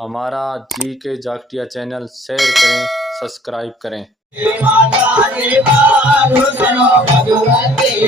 हमारा जी के जागटिया channel share करें, सब्सक्राइब करें। भगवती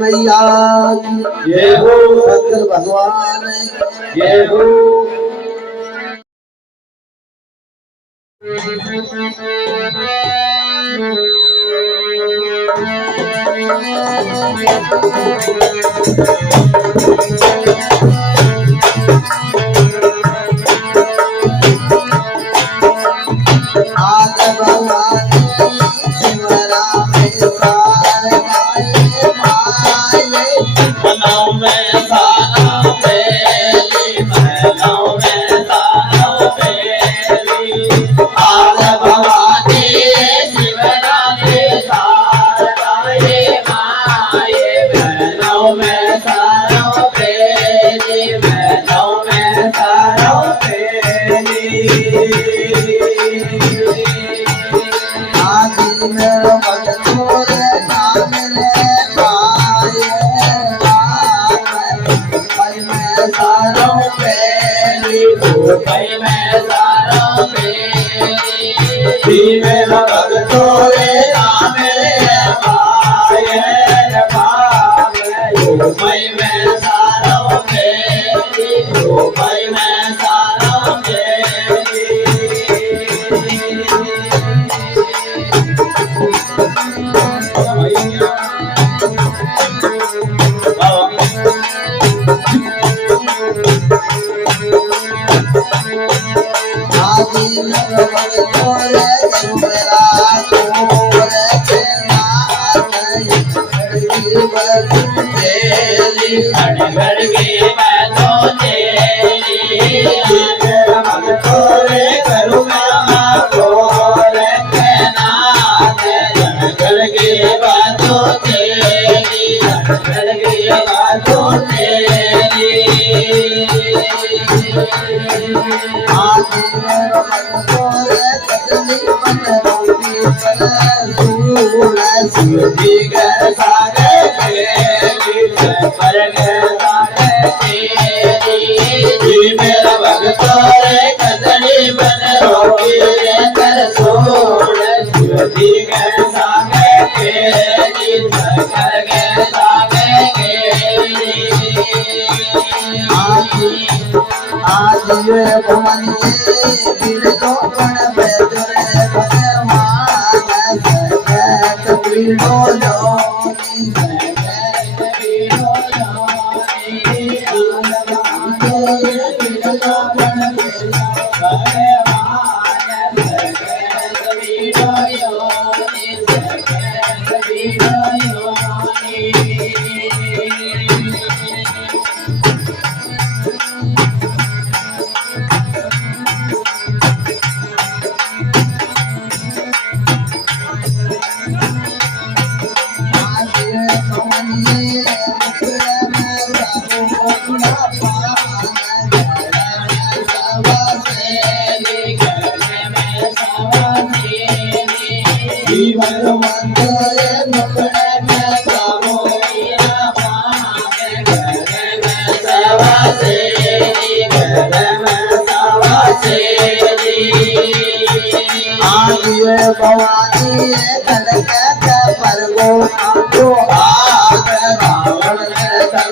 मैया ये हो शंकर भगवान ये हो।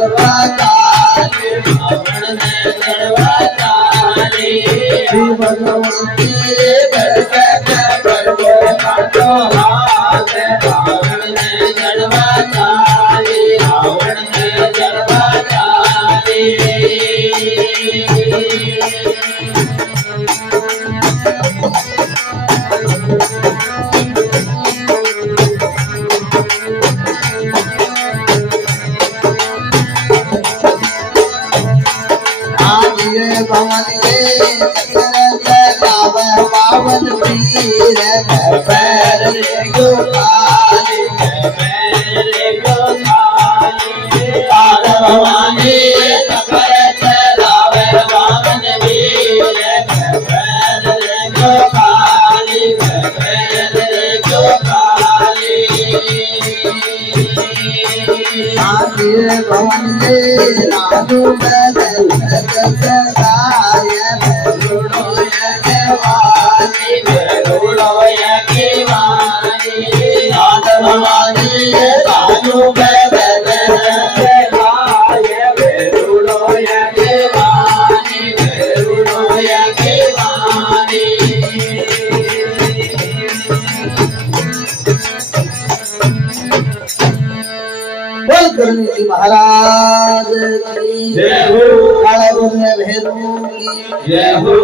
जलवा तारे रावण ने जलवा तारे श्री भगवान तेरे घर पर काटो हाथ रावण ने जलवा तारे रावण ने जलवा तारे पावन पीर पैर गो काली पैर गो काली तार भवानी तकर चलावे पावन पीर पैर गो काली पैर गो काली आगे भवानी राजू बदल सगाय बेरुड़ो के वाणी नाथ भवानी राजू बदल सगाय बेरुड़ो के वाणी बेरुड़ो के वाणी बोल करनी जी महाराज की जय हो काला भैरव की जय हो।